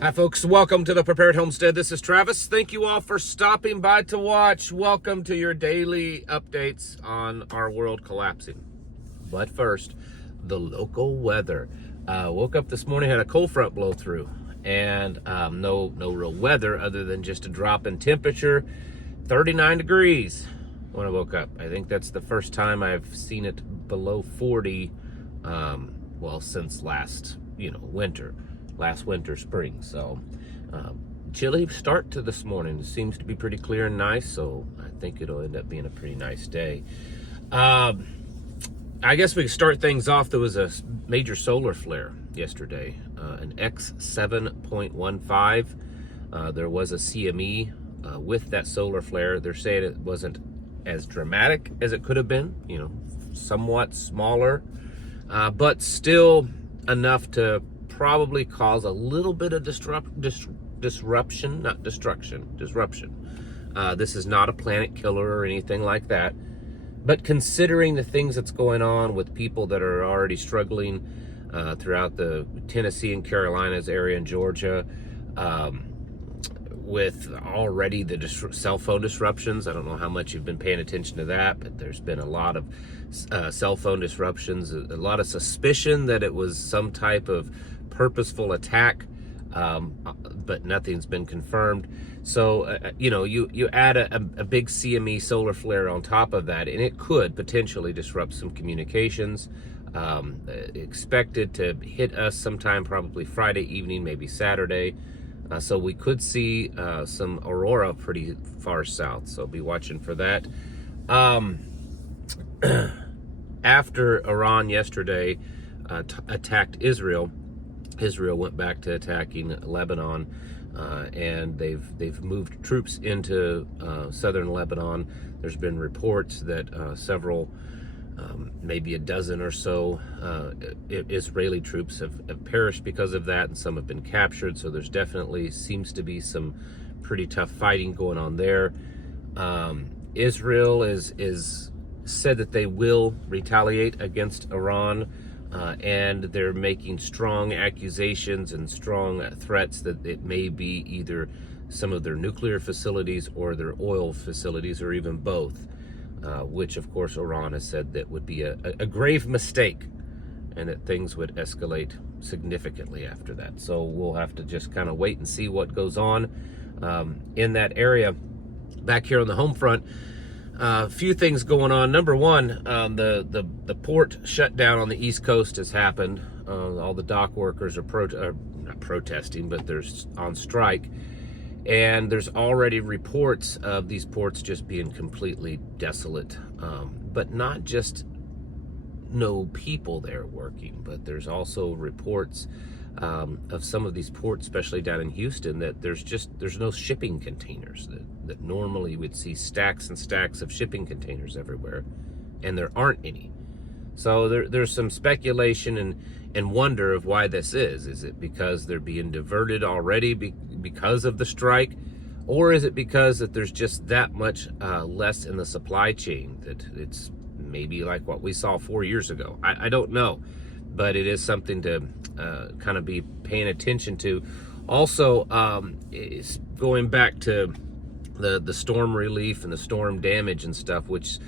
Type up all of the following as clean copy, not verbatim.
Hi folks, welcome to the Prepared Homestead. This is Travis. Thank you all for stopping by to watch. Welcome to your daily updates on our world collapsing. But first, the local weather. Woke up this morning, had a cold front blow through, and no real weather other than just a drop in temperature, 39 degrees when I woke up. I think that's the first time I've seen it below 40, well, since last winter, spring. So chilly start to this morning. It seems to be pretty clear and nice, so I think it'll end up being a pretty nice day. I guess we can start things off. There was a major solar flare yesterday, an X7.15. There was a CME with that solar flare. They're saying it wasn't as dramatic as it could have been, somewhat smaller, but still enough to probably cause a little bit of disruption, not destruction, disruption. This is not a planet killer or anything like that. But considering the things that's going on with people that are already struggling throughout the Tennessee and Carolinas area and Georgia, with already the cell phone disruptions, I don't know how much you've been paying attention to that, but there's been a lot of cell phone disruptions, a lot of suspicion that it was some type of purposeful attack, but nothing's been confirmed. So, you add a big CME solar flare on top of that, and it could potentially disrupt some communications. Expected to hit us sometime probably Friday evening, maybe Saturday. So we could see some aurora pretty far south. So be watching for that. After Iran yesterday attacked Israel, Israel went back to attacking Lebanon, and they've moved troops into southern Lebanon. There's been reports that several, maybe a dozen or so Israeli troops have perished because of that, and some have been captured. So there's definitely seems to be some pretty tough fighting going on there. Israel is said that they will retaliate against Iran. And they're making strong accusations and strong threats that it may be either some of their nuclear facilities or their oil facilities, or even both, which of course Iran has said that would be a grave mistake, and that things would escalate significantly after that. So we'll have to just kind of wait and see what goes on in that area. Back here on the home front, a few things going on. Number one, the port shutdown on the East Coast has happened. All the dock workers are not protesting, but they're on strike. And there's already reports of these ports just being completely desolate. But not just no people there working, but there's also reports of some of these ports, especially down in Houston, that there's no shipping containers. That normally you would see stacks and stacks of shipping containers everywhere, and there aren't any. So there's some speculation and wonder of why this is. Is it because they're being diverted already because of the strike? Or is it because that there's just that much less in the supply chain, that it's maybe like what we saw 4 years ago? I don't know, but it is something to kind of be paying attention to. Also, it's going back to the storm relief and the storm damage and stuff, which,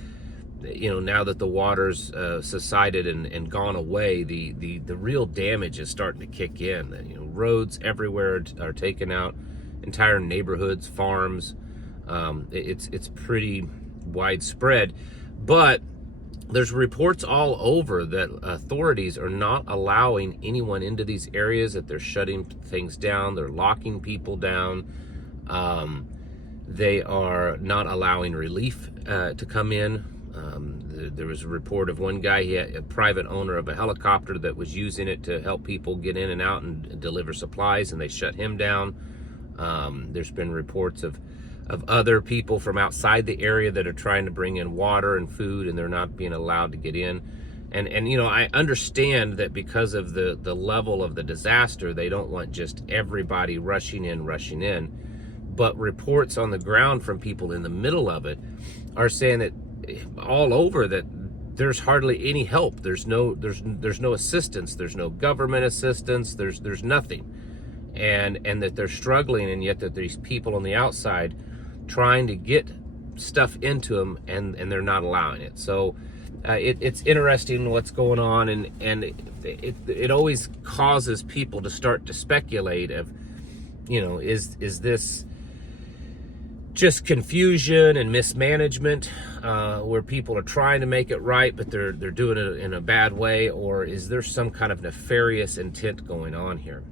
now that the water's subsided and gone away, the real damage is starting to kick in. Roads everywhere are taken out, entire neighborhoods, farms. It's pretty widespread, but there's reports all over that authorities are not allowing anyone into these areas, that they're shutting things down, they're locking people down. They are not allowing relief to come in. There was a report of one guy, he had a private owner of a helicopter that was using it to help people get in and out and deliver supplies, and they shut him down. There's been reports of other people from outside the area that are trying to bring in water and food, and they're not being allowed to get in. And I understand that because of the level of the disaster, they don't want just everybody rushing in. But reports on the ground from people in the middle of it are saying that all over that there's hardly any help. There's no assistance. There's no government assistance. There's nothing. and that they're struggling, and yet that there's people on the outside trying to get stuff into them, and they're not allowing it. So it's interesting what's going on, and it always causes people to start to speculate of, is this just confusion and mismanagement, where people are trying to make it right, but they're doing it in a bad way, or is there some kind of nefarious intent going on here?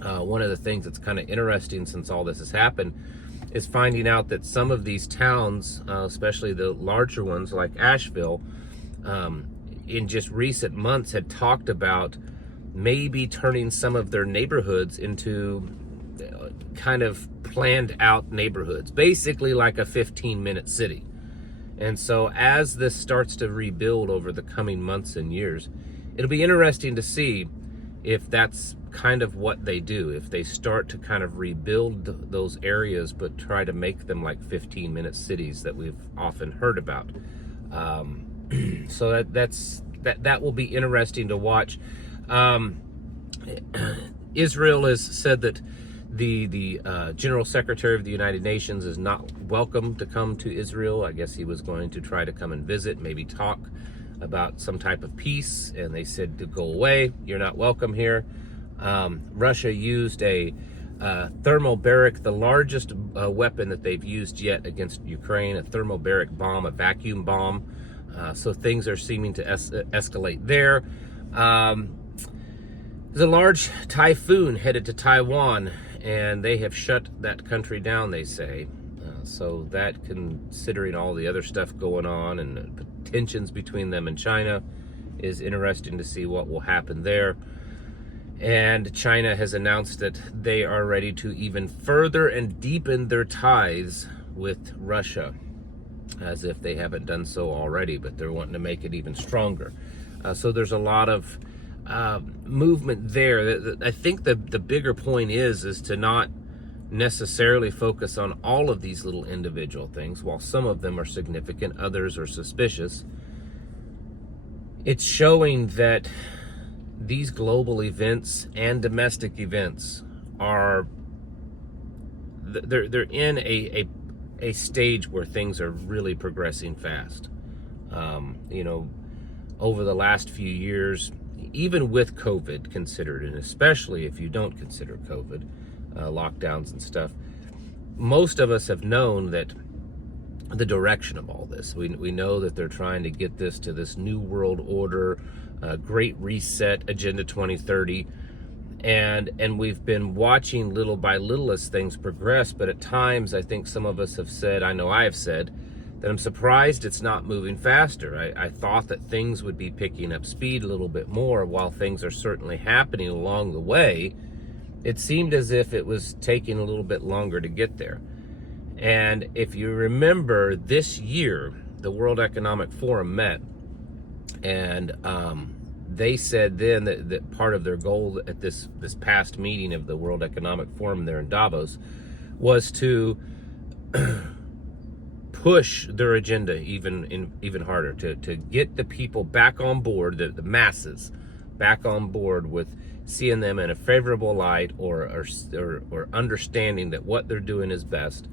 One of the things that's kind of interesting since all this has happened is finding out that some of these towns, especially the larger ones like Asheville, in just recent months had talked about maybe turning some of their neighborhoods into kind of planned out neighborhoods, basically like a 15-minute city. And so as this starts to rebuild over the coming months and years, it'll be interesting to see if that's kind of what they do, if they start to kind of rebuild those areas but try to make them like 15-minute cities that we've often heard about. So that will be interesting to watch. Israel has said that the General Secretary of the United Nations is not welcome to come to Israel. I guess he was going to try to come and visit, maybe talk about some type of peace, and they said to go away. You're not welcome here. Russia used a thermobaric, the largest weapon that they've used yet against Ukraine, a thermobaric bomb, a vacuum bomb. So things are seeming to escalate there. There's a large typhoon headed to Taiwan, and they have shut that country down, they say. So that, considering all the other stuff going on and the tensions between them and China, is interesting to see what will happen there. And China has announced that they are ready to even further and deepen their ties with Russia, as if they haven't done so already, but they're wanting to make it even stronger. So there's a lot of movement there. I think the bigger point is to not necessarily focus on all of these little individual things. While some of them are significant, others are suspicious. It's showing that these global events and domestic events are they're in a stage where things are really progressing fast. Over the last few years, even with COVID considered, and especially if you don't consider COVID, lockdowns and stuff, most of us have known that the direction of all this. We know that they're trying to get this to this new world order, Great Reset, Agenda 2030, and we've been watching little by little as things progress. But at times, I think some of us have said, I know I have said, that I'm surprised it's not moving faster. I thought that things would be picking up speed a little bit more. While things are certainly happening along the way, it seemed as if it was taking a little bit longer to get there. And if you remember, this year, the World Economic Forum met, and they said then that part of their goal at this past meeting of the World Economic Forum there in Davos was to push their agenda even harder, to get the people back on board, the masses back on board with seeing them in a favorable light, or understanding that what they're doing is best,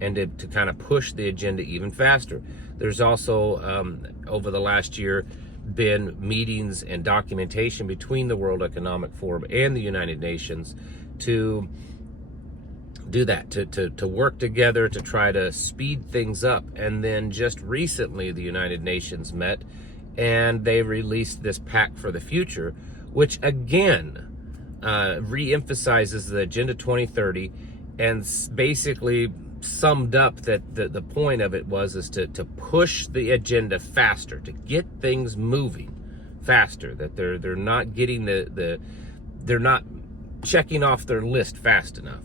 and to kind of push the agenda even faster. There's also, over the last year, been meetings and documentation between the World Economic Forum and the United Nations to do that, to work together to try to speed things up. And then just recently, the United Nations met, and they released this Pact for the Future, which again re-emphasizes the Agenda 2030, and basically summed up that the point of it is to push the agenda faster, to get things moving faster, that they're not getting they're not checking off their list fast enough.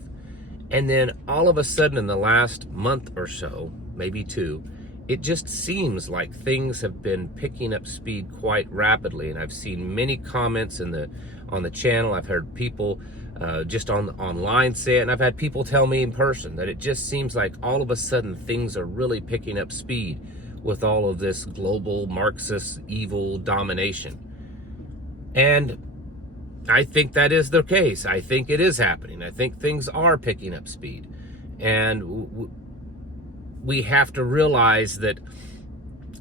And then all of a sudden, in the last month or so, maybe two, it just seems like things have been picking up speed quite rapidly. And I've seen many comments on the channel. I've heard people just online say it, and I've had people tell me in person that it just seems like all of a sudden things are really picking up speed with all of this global Marxist evil domination. And I think that is the case. I think it is happening. I think things are picking up speed. And we have to realize that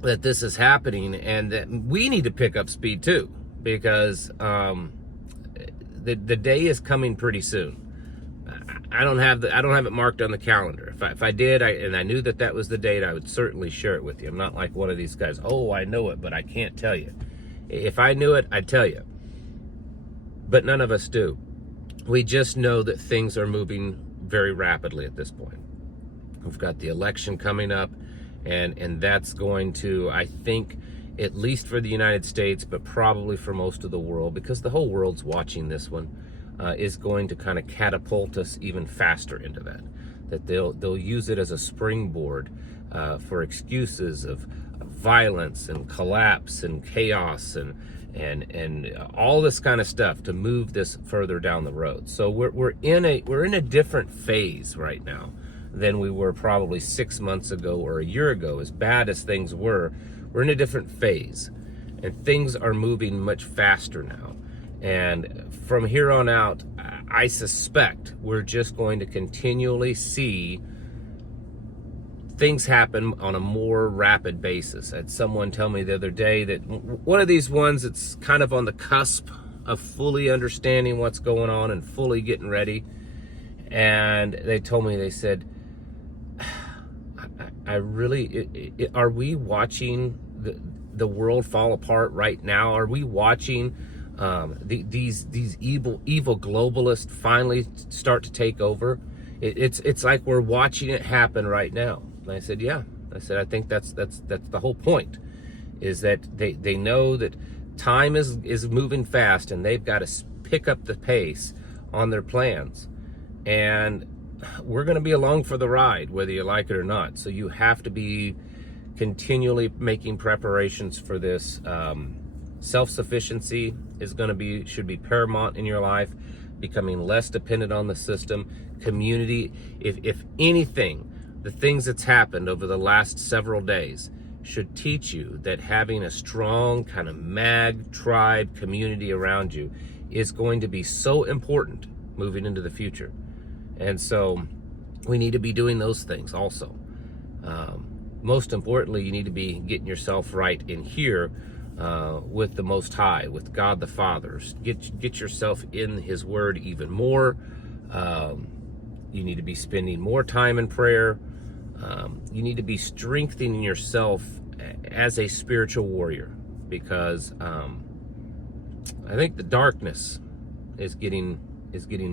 this is happening, and that we need to pick up speed too, because the day is coming pretty soon. I don't have it marked on the calendar. If I did, and I knew that was the date, I would certainly share it with you. I'm not like one of these guys, oh, I know it, but I can't tell you. If I knew it, I'd tell you. But none of us do. We just know that things are moving very rapidly at this point. We've got the election coming up, and that's going to, I think, at least for the United States, but probably for most of the world, because the whole world's watching this one, is going to kind of catapult us even faster into that. That they'll use it as a springboard for excuses of violence and collapse and chaos and all this kind of stuff to move this further down the road. So we're in a different phase right now than we were probably 6 months ago or a year ago. As bad as things were, we're in a different phase, and things are moving much faster now. And from here on out, I suspect we're just going to continually see things happen on a more rapid basis. I had someone tell me the other day that one of these ones that's kind of on the cusp of fully understanding what's going on and fully getting ready. And they told me, they said, I really, are we watching the world fall apart right now? Are we watching these evil globalists finally start to take over? It's like we're watching it happen right now. And I said, yeah. I said, I think that's the whole point, is that they know that time is moving fast, and they've got to pick up the pace on their plans. And we're going to be along for the ride, whether you like it or not. So you have to be continually making preparations for this. Self-sufficiency should be paramount in your life. Becoming less dependent on the system. Community, if anything, the things that's happened over the last several days should teach you that having a strong kind of mag tribe community around you is going to be so important moving into the future. And so we need to be doing those things also. Most importantly, you need to be getting yourself right in here with the Most High, with God the Father. Get yourself in His Word even more. You need to be spending more time in prayer. You need to be strengthening yourself as a spiritual warrior, because I think the darkness is getting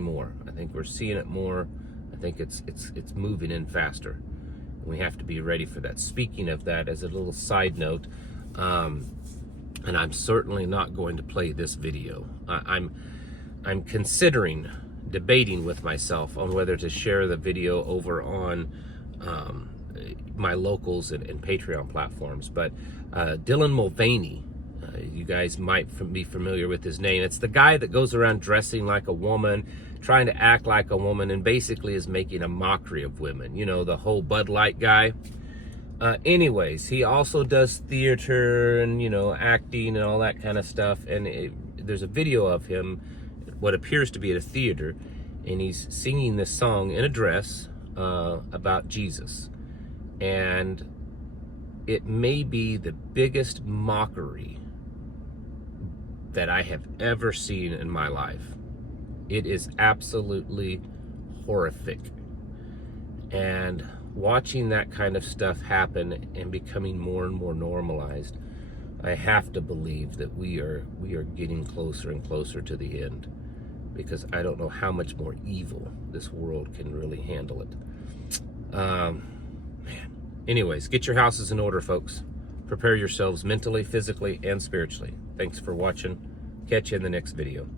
more. I think we're seeing it more. I think it's moving in faster. We have to be ready for that. Speaking of that, as a little side note, and I'm certainly not going to play this video. I'm considering debating with myself on whether to share the video over on my locals and Patreon platforms. But Dylan Mulvaney, you guys might be familiar with his name. It's the guy that goes around dressing like a woman, trying to act like a woman, and basically is making a mockery of women. You know, the whole Bud Light guy. Anyways, he also does theater and, you know, acting and all that kind of stuff. And there's a video of him, what appears to be at a theater, and he's singing this song in a dress about Jesus. And it may be the biggest mockery that I have ever seen in my life. It is absolutely horrific. And watching that kind of stuff happen and becoming more and more normalized, I have to believe that we are getting closer and closer to the end, because I don't know how much more evil this world can really handle it. Man. Anyways, get your houses in order, folks. Prepare yourselves mentally, physically, and spiritually. Thanks for watching. Catch you in the next video.